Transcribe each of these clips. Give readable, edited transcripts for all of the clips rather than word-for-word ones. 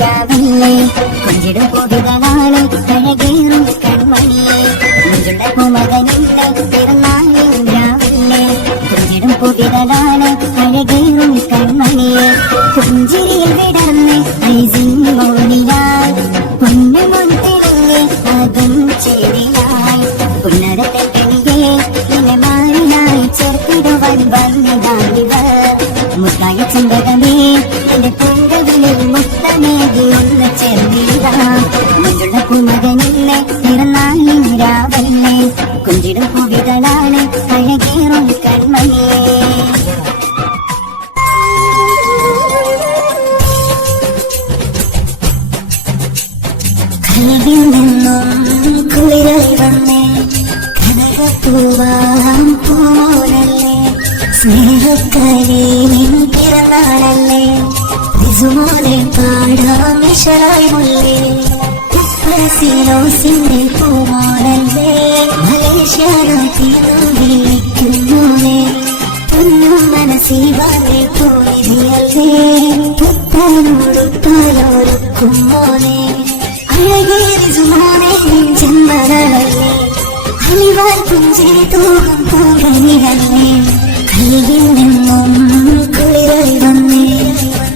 രാവിലെ കൊഞ്ചിടും പൊതുകളാണ് കഴകേറും കൺമണിയെ മുഞ്ചുണ്ട മകനുണ്ട് പിറന്നാളിൽ രാവിലെ കൊഞ്ചിടും പൊതുകളാണ് കഴകേറും കൺമണിയെ പുഞ്ചിരിയിൽ വിടർന്ന് ഐസിമോനിയാൽ പൊന്നു മുൻതിരിഞ്ഞ് അതും ചെടിയായി പുന്നരത്തെ കണിയെ ഇലമാരിനായി ചേർത്തിടുവാൻ വന്നതാണിവർ മുത്തായ ചെമ്പകമേ എന്റെ പൂങ്കവിളിൽ മുത്തമേകി ഒന്ന് ചേർന്നിടാം മുഞ്ചുള്ള പൂമകനില്ലേ പിറന്നാളിൽ രാവല്ലേ കൊഞ്ചിടും പൂവികളാണ് കഴകേറും കൺമണിയെ കൽവിൽ നിന്നും കുളിരായി വന്നേ കനകപ്പൂവാം പൂമോനല്ലേ സ്നേഹക്കരയിൻ പിറന്നാളല്ലേ വിസുമോനെ പാടാം വിശലായി മുല്ലേ സിനോസിന്റെ പൂമോനല്ലേ മലേഷ്യാനാത്തിന്നു വിളിക്കുന്നോനെ പൊന്നും മനസ്സിവാനെ പോയതല്ലേ പുത്തനോടുത്താലോടുക്കുമോനെ അഴകേറിസുമോനെ ജന്മനല്ലേ അലിവാൽ പുഞ്ചിരി തൂകും പൂങ്കനിരല്ലേ കൽവിൽ നിന്നും കുളിരായി വന്നേ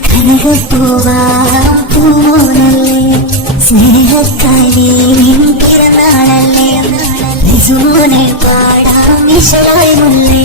കനകപ്പൂവാം പൂമോനല്ലേ സ്നേഹക്കാരിൻ പിറന്നാളല്ലേ വിസുമോനെ പാടാം വിശലായി മുല്ലേ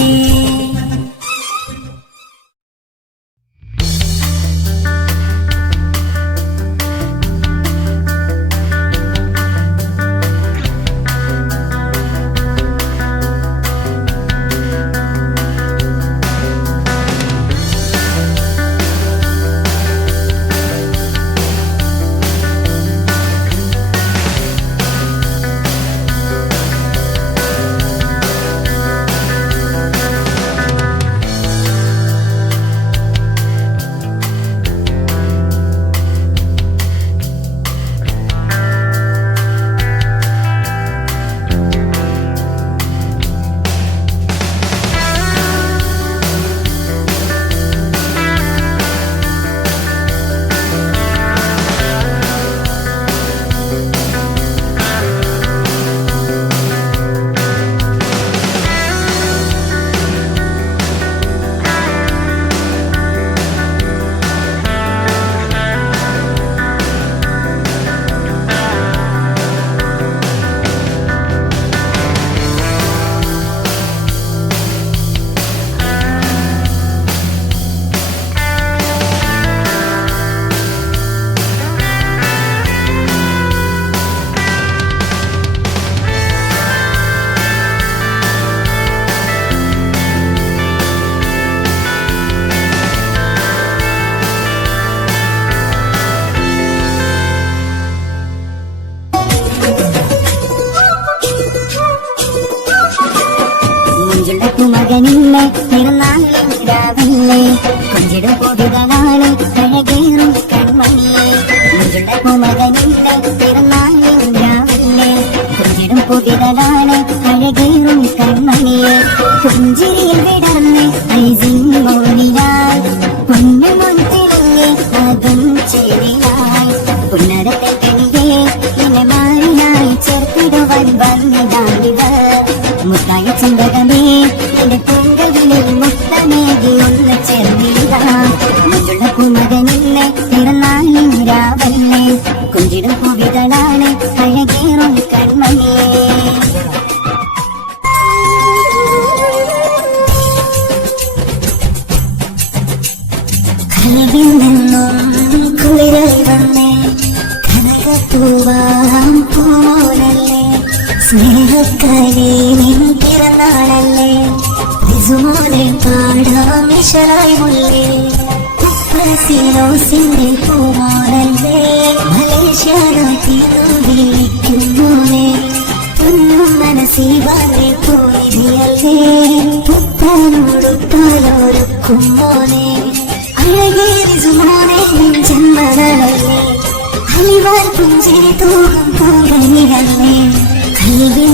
മകനില്ലേ പിറന്നാളിൽ രാവിലെ കൊഞ്ചിടും പൊതുകളാണ് കഴകേറും കൺമണിയെ മുഞ്ചുള്ള മകനില്ലേ പിറന്നാളിൽ രാവിലെ കൊഞ്ചിടും പൊതുകളാണ് കഴകേറും കൺമണിയെ പുഞ്ചിരിയിൽ വിടർന്ന് ഐസിമോനിയാൽ പൊന്നു മുൻതിരിഞ്ഞ് അതും ചെടിയായി പുന്നരത്തെ കണിയെ ഇലമാരിനായി ചേർത്തിടുവാൻ വന്നതാണിവർ മുത്തായ ചെമ്പകമേ എന്റെ പൂങ്കവിളിൽ മുത്തമേകി ഒന്ന് ചേർന്നിടാം മുഞ്ചുള്ള പൂമകനില്ലേ പിറന്നാളിൽ രാവല്ലേ കൊഞ്ചിടും പൂവികളാണ് കഴകേറും കൺമണിയെ കൽവിൽ നിന്നും കുളിരായി വന്നേ കനകപ്പൂവാം പൂമോനല്ലേ സ്നേഹക്കരയിൻ പിറന്നാളല്ലേ വിസുമോനെ പാടാം വിശലായി മുല്ലേ സിനോസിന്റെ പൂമോനല്ലേ മലേഷ്യാനാത്തിന്നു വിളിക്കുന്നോനെ പൊന്നും മനസ്സിവാനെ പോയതല്ലേ പുത്തനോടുത്താലോടുക്കുമോനെ അഴകേറിസുമോനെ ജന്മനല്ലേ അലിവാൽ പുഞ്ചിരി തൂകും പൂങ്കനിരല്ലേ കൽവിൽ